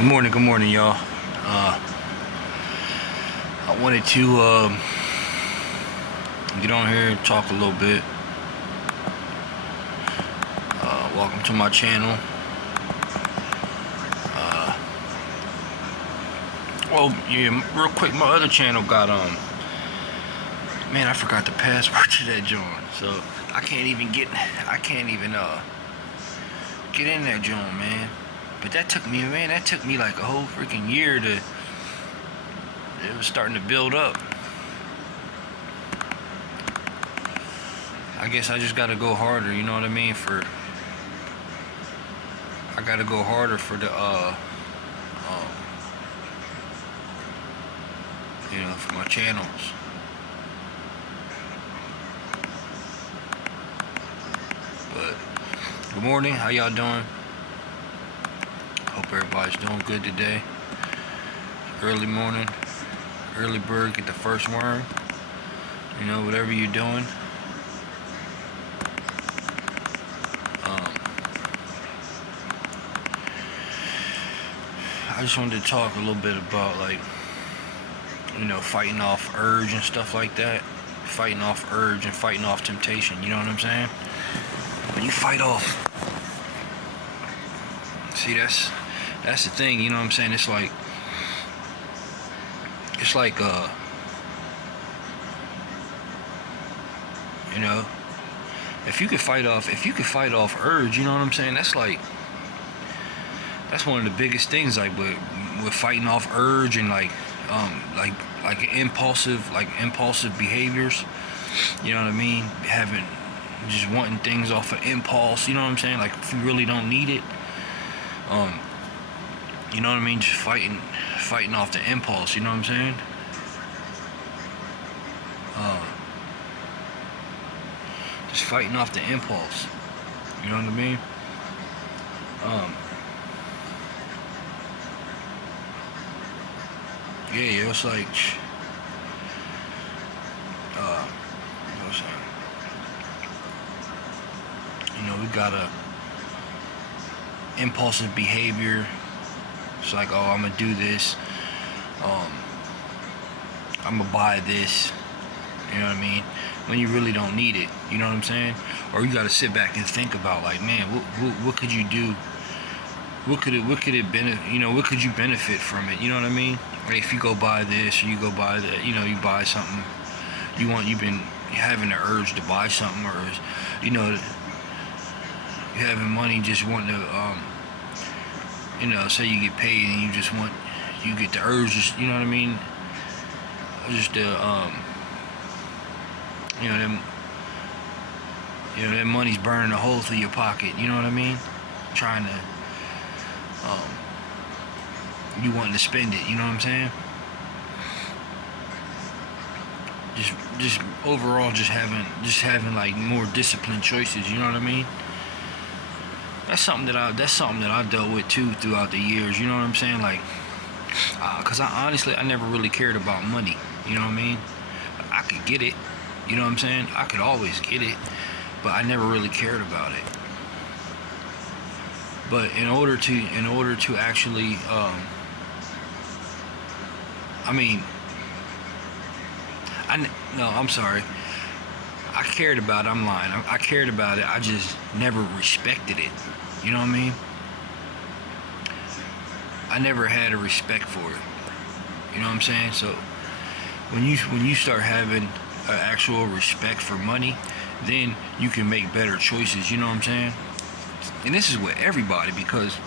Good morning, y'all. I wanted to get on here and talk a little bit. Welcome to my channel. Real quick, my other channel got man, I forgot the password to that joint, so I can't even get in that joint, man. But that took me like a whole freaking year to. It was starting to build up. I guess I just gotta go harder, you know what I mean? I gotta go harder for the for my channels. But good morning, how y'all doing? Hope everybody's doing good today. Early morning, early bird get the first worm. You know, whatever you're doing. I just wanted to talk a little bit about, like, fighting off urge and stuff like that. Fighting off urge and fighting off temptation, you know what I'm saying? When you fight off, see, that's the thing, you know what I'm saying? It's like if you could fight off urge, you know what I'm saying? That's one of the biggest things, like with fighting off urge and like impulsive behaviors. You know what I mean? Just wanting things off of impulse. You know what I'm saying? Like if you really don't need it. You know what I mean? Just fighting off the impulse. You know what I'm saying? Just fighting off the impulse. You know what I mean? Yeah, it's like, we got a impulsive behavior. It's like, oh, I'm gonna do this. I'm gonna buy this. You know what I mean? When you really don't need it. You know what I'm saying? Or you gotta sit back and think about, like, man, what could you do? What could it benefit? What could you benefit from it? You know what I mean? Like if you go buy this or you go buy that, you buy something you've been having the urge to buy something, or you're having money, just wanting to say you get paid and you get the urge, just, you know what I mean? Just that money's burning a hole through your pocket, you know what I mean? Trying to you wanting to spend it, you know what I'm saying? Just overall, just having like more disciplined choices, you know what I mean? That's something that I dealt with too throughout the years, you know what I'm saying? Like, cause I never really cared about money, you know what I mean? I could get it, you know what I'm saying? I could always get it, but I never really cared about it. But in order to actually, I'm sorry. I cared about it. I'm lying. I cared about it. I just never respected it. You know what I mean? I never had a respect for it. You know what I'm saying? So when you start having an actual respect for money, then you can make better choices. You know what I'm saying? And this is with everybody, because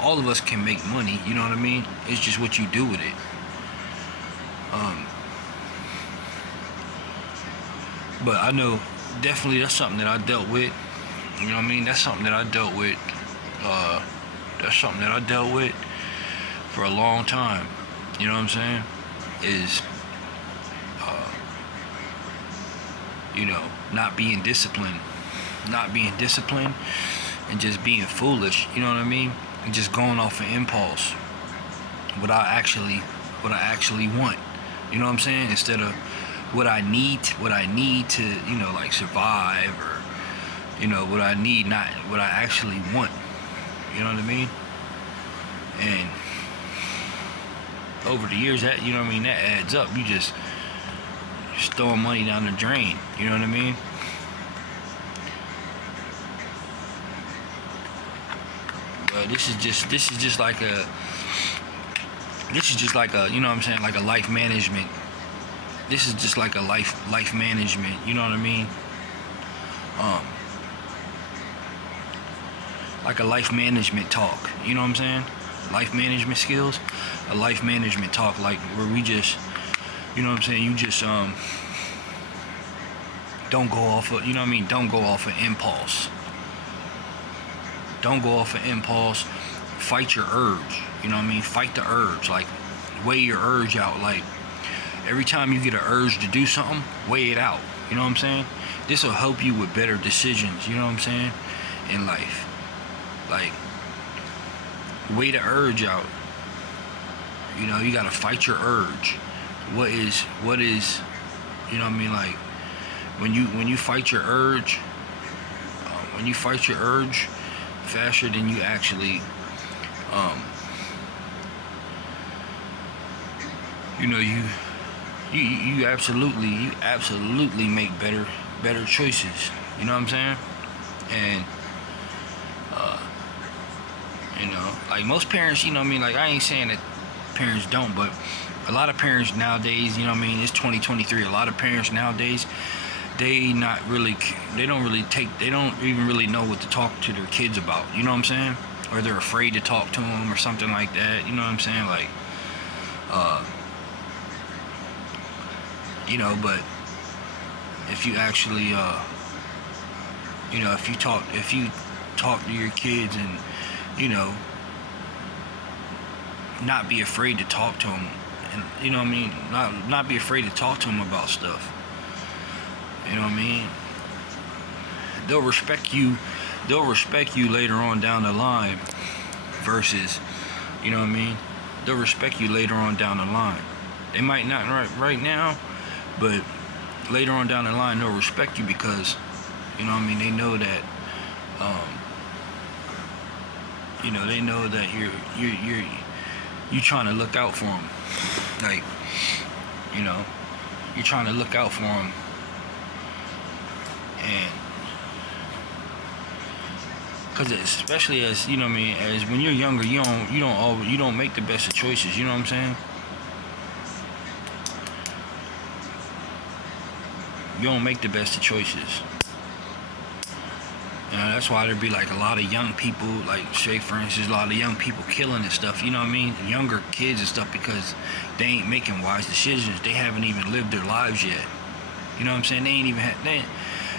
all of us can make money, you know what I mean? It's just what you do with it. But I know definitely that's something that I dealt with. You know what I mean? That's something that I dealt with. For a long time. You know what I'm saying? Is not being disciplined, and just being foolish, you know what I mean? And just going off an impulse, what I actually want, you know what I'm saying? Instead of what I need to, like survive, or, what I need, not what I actually want, you know what I mean? And over the years, that, you know what I mean, that adds up. You just throwing money down the drain. You know what I mean? But this is just like a you know what I'm saying, like a life management. This is just like a life management. You know what I mean? Like a life management talk. You know what I'm saying? Life management skills. A life management talk, like where we just, you know what I'm saying, you just don't go off of, you know what I mean, don't go off of impulse. Don't go off of impulse. Fight your urge. You know what I mean? Fight the urge. Like, weigh your urge out. Like, every time you get an urge to do something, weigh it out. You know what I'm saying? This will help you with better decisions. You know what I'm saying? In life. Like, weigh the urge out. You know, you gotta fight your urge. What is, you know what I mean? Like, when you fight your urge, faster than you actually, you know, you absolutely make better choices. You know what I'm saying? And you know, like most parents, you know what I mean, like I ain't saying that parents don't, but a lot of parents nowadays, you know what I mean, it's 2023, a lot of parents nowadays, they don't even really know what to talk to their kids about. You know what I'm saying? Or they're afraid to talk to them or something like that. You know what I'm saying? Like, you know, but if you actually, you know, if you talk to your kids and, you know, not be afraid to talk to them, and, you know what I mean, not be afraid to talk to them about stuff. You know what I mean? They'll respect you later on down the line versus, you know what I mean? They'll respect you later on down the line. They might not right now, but later on down the line they'll respect you because, you know what I mean, they know that you know, they know that you're trying to look out for them. Like, you know, you're trying to look out for them. And because especially as, you know what I mean, as when you're younger, you don't make the best of choices. You know what I'm saying? You don't make the best of choices. You know, that's why there be like a lot of young people, like say for instance, a lot of young people killing and stuff. You know what I mean? Younger kids and stuff, because they ain't making wise decisions. They haven't even lived their lives yet. You know what I'm saying? They ain't even had.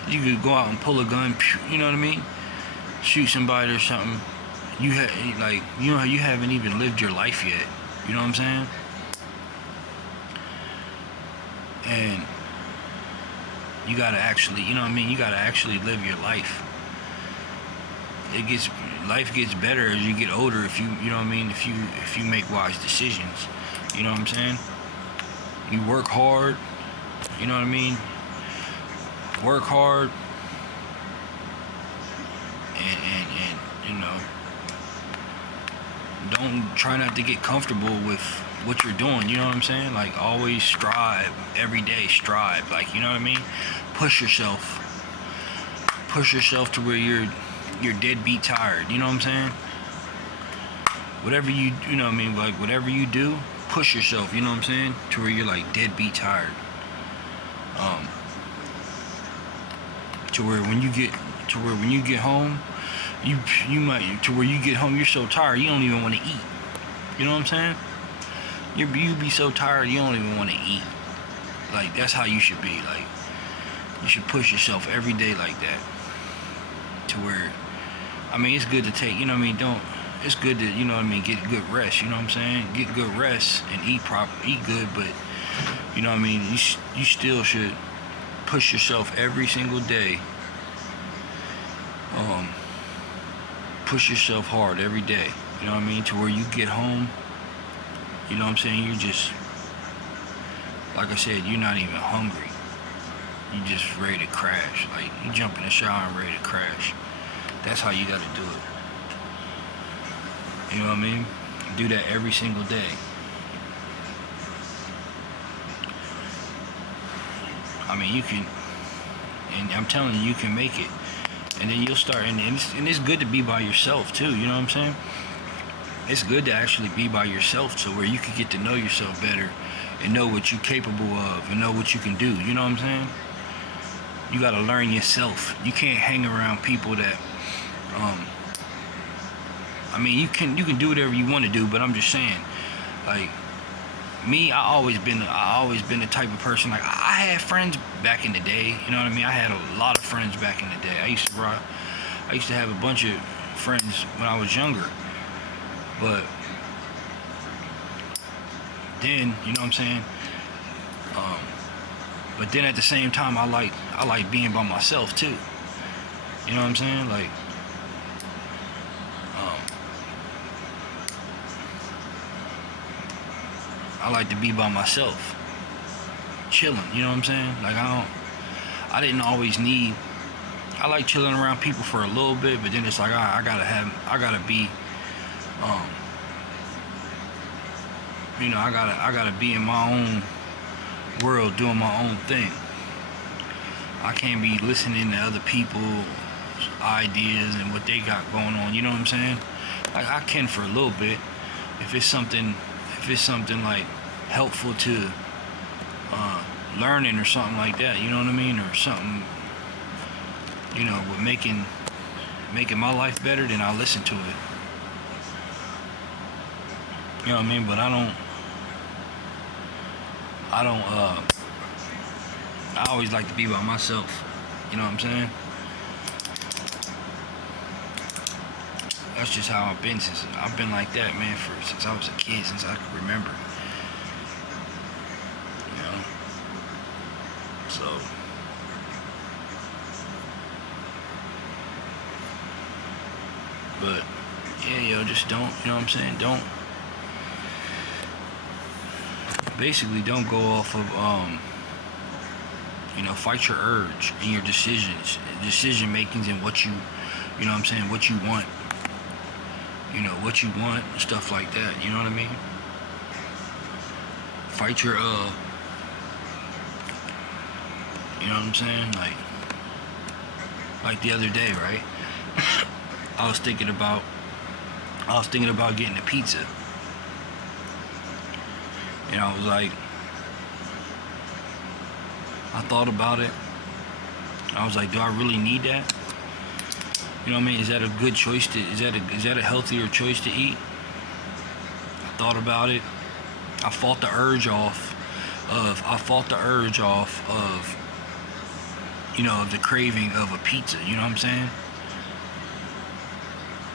You could go out and pull a gun, you know what I mean? Shoot somebody or something. You haven't even lived your life yet. You know what I'm saying? And you gotta actually, you know what I mean? You gotta actually live your life. Life gets better as you get older if you know what I mean? If you make wise decisions. You know what I'm saying? You work hard. You know what I mean? Work hard, and you know, don't try not to get comfortable with what you're doing. You know what I'm saying? Like, always strive, every day strive. Like, you know what I mean? Push yourself to where you're deadbeat tired. You know what I'm saying? Whatever you know what I mean? Like, whatever you do, push yourself. You know what I'm saying? To where you're like deadbeat tired. To where when you get home, you might, to where you get home, you're so tired you don't even want to eat. You know what I'm saying? You be so tired you don't even want to eat. Like, that's how you should be. Like, you should push yourself every day like that. To where, I mean, it's good to take, you know what I mean, it's good to, you know what I mean, get good rest. You know what I'm saying? Get good rest and eat good, but you know what I mean, you still should push yourself every single day. Push yourself hard every day. You know what I mean? To where you get home, you know what I'm saying, you're just, like I said, you're not even hungry. You just ready to crash. Like, you jump in the shower and ready to crash. That's how you gotta do it. You know what I mean? Do that every single day. I mean, you can, and I'm telling you, you can make it. And then you'll start, and it's good to be by yourself too. You know what I'm saying? It's good to actually be by yourself, so where you can get to know yourself better, and know what you're capable of, and know what you can do. You know what I'm saying? You gotta learn yourself. You can't hang around people that, I mean, you can do whatever you want to do, but I'm just saying, like me, I always been the type of person, like I had friends back in the day. You know what I mean? I had a lot of friends back in the day. I used to have a bunch of friends when I was younger, but then, you know what I'm saying? But then at the same time, I like being by myself too. You know what I'm saying? Like, I like to be by myself, chilling. You know what I'm saying? Like I didn't always need. I like chilling around people for a little bit, but then it's like I gotta be, you know, I gotta be in my own world, doing my own thing. I can't be listening to other people's ideas and what they got going on. You know what I'm saying? Like I can for a little bit, if it's something like helpful to learning or something like that. You know what I mean? Or something, you know, with making my life better, then I'll listen to it. You know what I mean? But I always like to be by myself. You know what I'm saying? That's just how I've been since I've been like that, man, since I was a kid, since I could remember. You know? So but yeah, yo, just don't, you know what I'm saying? Basically don't go off of you know, fight your urge in your decision makings, and what you know what I'm saying, what you want. You know, what you want, stuff like that, you know what I mean? Fight your you know what I'm saying? Like the other day, right? I was thinking about getting a pizza. And I was like, I thought about it. I was like, do I really need that? You know what I mean? Is that a good choice is that a healthier choice to eat? I thought about it. I fought the urge off of, you know, the craving of a pizza, you know what I'm saying?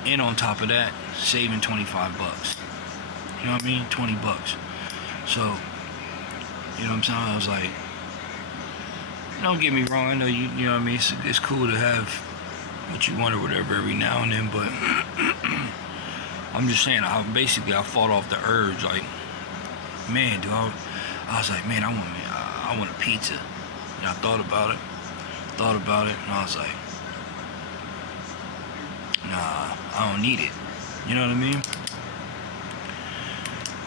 And on top of that, saving $25. You know what I mean? $20. So, you know what I'm saying? I was like, don't get me wrong, I know you know what I mean, it's cool to have what you want or whatever every now and then, but I'm just saying, I fought off the urge, like, man, I was like, man, I want a pizza. And I thought about it, and I was like, nah, I don't need it. You know what I mean?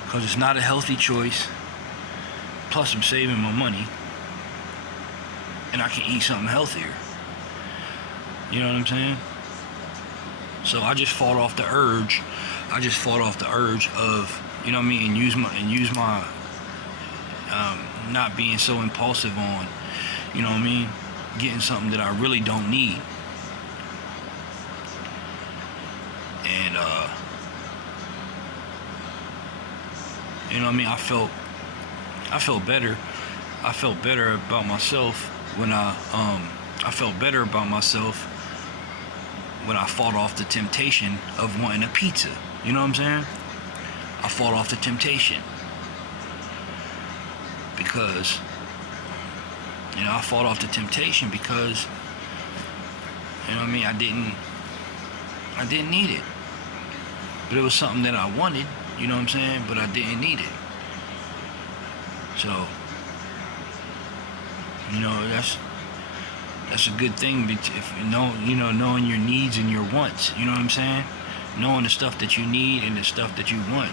Because it's not a healthy choice. Plus, I'm saving my money, and I can eat something healthier. You know what I'm saying? So I just fought off the urge. Of, you know what I mean, and use my not being so impulsive on, you know what I mean, getting something that I really don't need. And you know what I mean, I felt better. I felt better about myself when I fought off the temptation of wanting a pizza. You know what I'm saying? I fought off the temptation. Because, you know, I fought off the temptation because, you know what I mean, I didn't need it. But it was something that I wanted, you know what I'm saying? But I didn't need it. So, you know, that's a good thing, if knowing your needs and your wants, you know what I'm saying? Knowing the stuff that you need and the stuff that you want.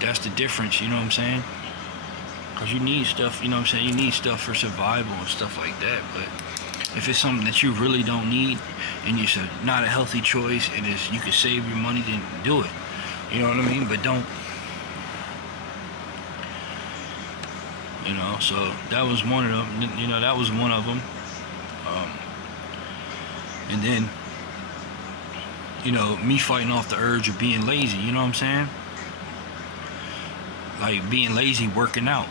That's the difference, you know what I'm saying? Because you need stuff, you know what I'm saying? You need stuff for survival and stuff like that. But if it's something that you really don't need and it's not a healthy choice and you can save your money, then do it. You know what I mean? But don't. You know, so that was one of them. You know, that was one of them. And then, you know, me fighting off the urge of being lazy. You know what I'm saying? Like being lazy, working out.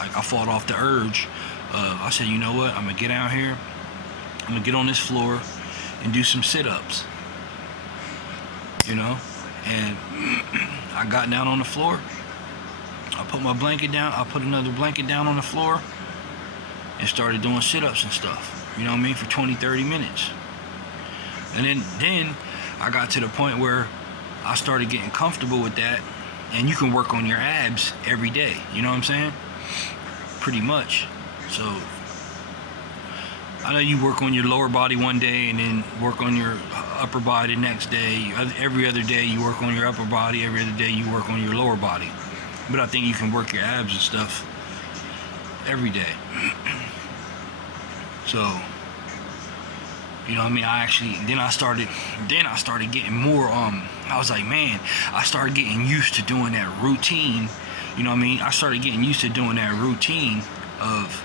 Like I fought off the urge. I said, you know what? I'm gonna get out here. I'm gonna get on this floor and do some sit-ups. You know, and I got down on the floor. I put my blanket down. I put another blanket down on the floor and started doing sit-ups and stuff. You know what I mean? For 20, 30 minutes. And then I got to the point where I started getting comfortable with that. And you can work on your abs every day. You know what I'm saying? Pretty much. So I know you work on your lower body one day and then work on your upper body the next day. Every other day you work on your upper body. Every other day you work on your lower body. But I think you can work your abs and stuff every day. So, you know what I mean? Then I started getting more, I was like, man, I started getting used to doing that routine. You know what I mean? I started getting used to doing that routine of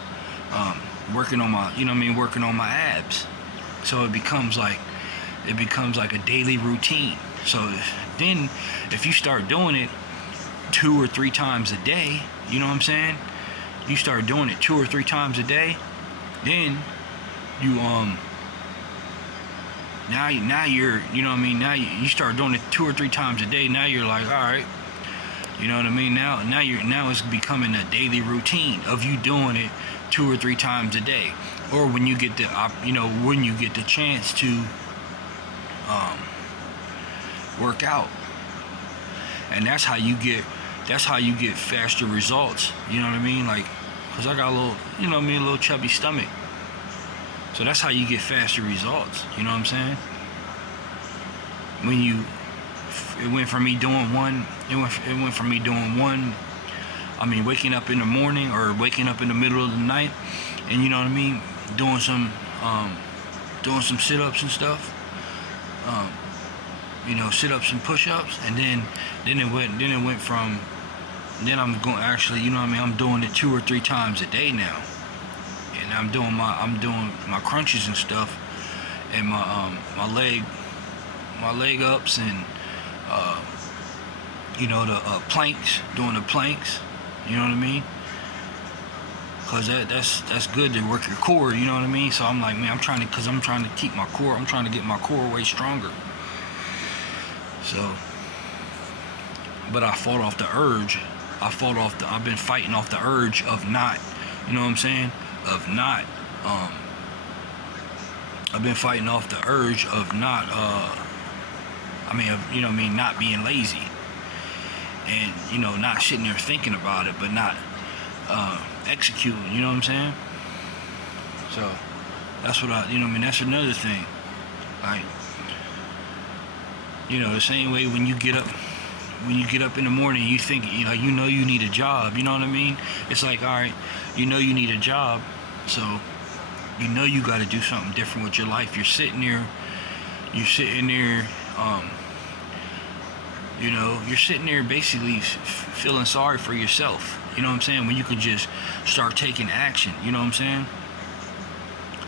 working on my, you know what I mean, working on my abs. So it becomes like a daily routine. So then if you start doing it 2 or 3 times a day, you know what I'm saying? You start doing it 2 or 3 times a day, then you now you're, you know what I mean, now you start doing it 2 or 3 times a day. Now you're like, all right, you know what I mean? Now it's becoming a daily routine of you doing it 2 or 3 times a day. Or when you get the chance to work out. And that's how you get faster results. You know what I mean? Like, cause I got a little, you know what I mean, a little chubby stomach. So that's how you get faster results. You know what I'm saying? It went from me doing one. I mean, waking up in the morning or waking up in the middle of the night, and you know what I mean, doing some sit-ups and stuff. You know, sit-ups and push-ups, and then it went from. Then I'm going actually, you know what I mean, I'm doing it 2 or 3 times a day now. And I'm doing my crunches and stuff, and my leg ups, and you know, the planks, doing the planks. You know what I mean? Cause that's good to work your core. You know what I mean? So I'm like, man, I'm trying to keep my core. I'm trying to get my core way stronger. So, but I fought off the urge. I've been fighting off the urge of not, you know what I'm saying? I've been fighting off the urge of not, you know what I mean, not being lazy. And, you know, not sitting there thinking about it, but not executing, you know what I'm saying? So, that's what you know what I mean, that's another thing. Like, you know, the same way when you get up in the morning, you think, you know you need a job, you know what I mean? It's like, all right, you know you need a job, so you know you got to do something different with your life. You're sitting there, you know, you're sitting there basically feeling sorry for yourself, you know what I'm saying? When you could just start taking action, you know what I'm saying?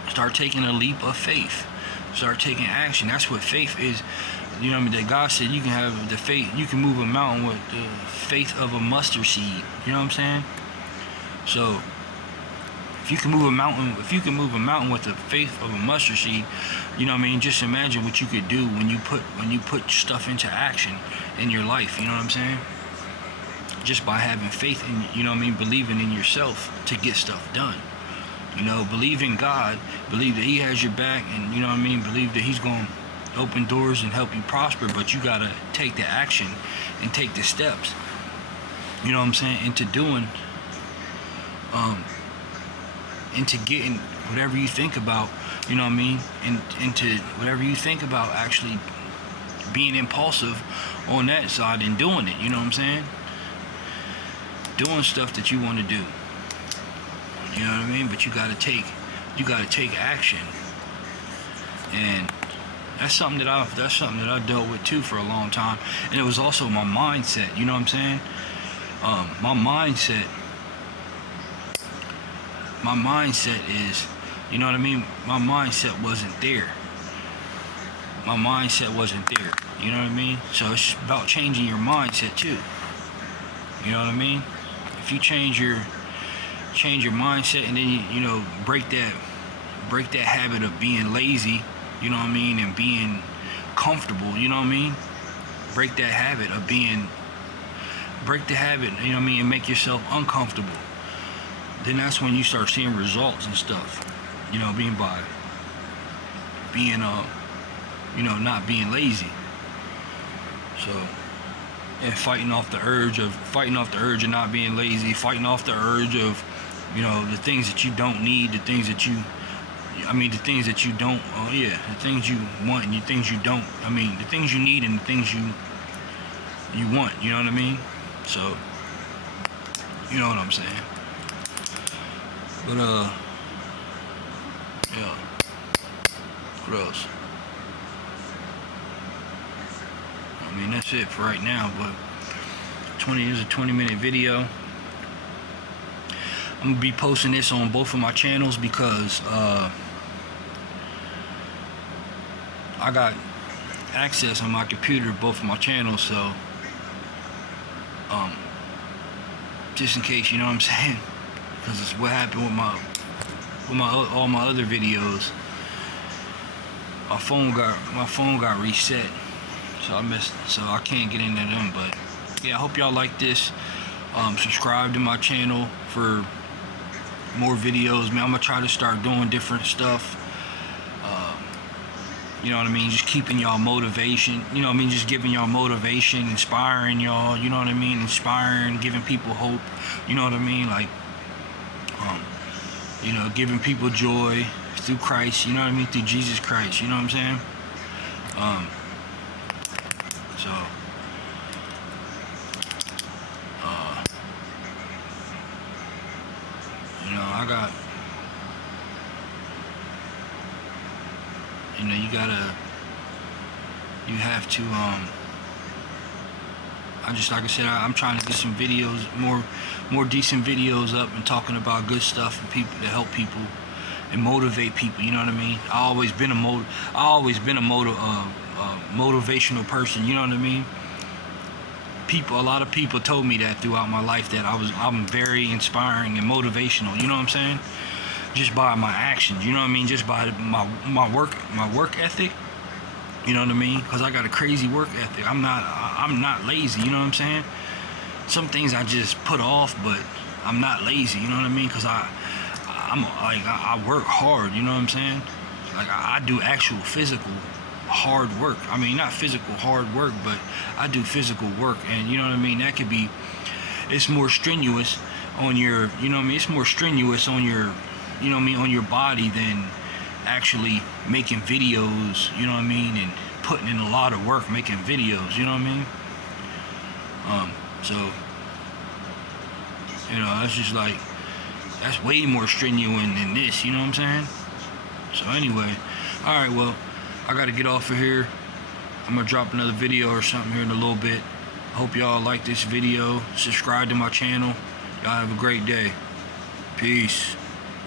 Start taking a leap of faith. Start taking action. That's what faith is. You know what I mean? That God said you can have the faith, you can move a mountain with the faith of a mustard seed. You know what I'm saying? So if you can move a mountain with the faith of a mustard seed, you know what I mean? Just imagine what you could do when you put stuff into action in your life. You know what I'm saying? Just by having faith in, you know what I mean, believing in yourself to get stuff done. You know, believe in God, believe that He has your back, and you know what I mean, believe that He's going to open doors and help you prosper, but you got to take the action and take the steps, you know what I'm saying, into doing, into getting whatever you think about, you know what I mean, and into whatever you think about actually being impulsive on that side and doing it, you know what I'm saying? doing stuff that you want to do. You know what I mean? But you gotta take action, and that's something that I dealt with too for a long time. And it was also my mindset. You know what I'm saying? My mindset is, you know what I mean? My mindset wasn't there. You know what I mean? So it's about changing your mindset too. You know what I mean? If you change your mindset, and then you know, break that habit of being lazy, you know what I mean, and being comfortable, you know what I mean? Break the habit, you know what I mean, and make yourself uncomfortable. Then that's when you start seeing results and stuff. You know, not being lazy. So, and fighting off the urge of not being lazy, fighting off the urge of, you know, the things that you don't need, the things that you don't, the things you want and the things you don't, the things you need and the things you want, you know what I mean? So, you know what I'm saying? But, yeah, what else? That's it for right now, but is a 20-minute video. I'm gonna be posting this on both of my channels because I got access on my computer to both of my channels, so just in case, you know what I'm saying, because it's what happened with all my other videos. My phone got reset, so I can't get into them. But yeah, I hope y'all like this. Subscribe to my channel for more videos, man. I'm gonna try to start doing different stuff. You know what I mean? Just keeping y'all motivation. You know what I mean? Just giving y'all motivation, inspiring y'all. You know what I mean? Inspiring, giving people hope. You know what I mean? Like, you know, giving people joy through Christ. You know what I mean? Through Jesus Christ. You know what I'm saying? So, you know, you know, you have to, like I said, I'm trying to get some videos, more decent videos up and talking about good stuff and people to help people and motivate people, you know what I mean? I always been a motivational person, you know what I mean? A lot of people told me that throughout my life, that I'm very inspiring and motivational, you know what I'm saying? Just by my actions, you know what I mean? Just by my work ethic, you know what I mean? Because I got a crazy work ethic. I'm not lazy, you know what I'm saying? Some things I just put off, but I'm not lazy, you know what I mean? Because I work hard, you know what I'm saying? Like, I do actual physical hard work. Not physical hard work, but I do physical work, and you know what I mean? It's more strenuous on your, you know what I mean? It's more strenuous on your, you know what I mean, on your body than actually making videos, you know what I mean, and putting in a lot of work making videos, you know what I mean? So, you know, that's way more strenuous than this, you know what I'm saying? So anyway, alright, well, I gotta get off of here. I'm gonna drop another video or something here in a little bit. I hope y'all like this video. Subscribe to my channel. Y'all have a great day. Peace.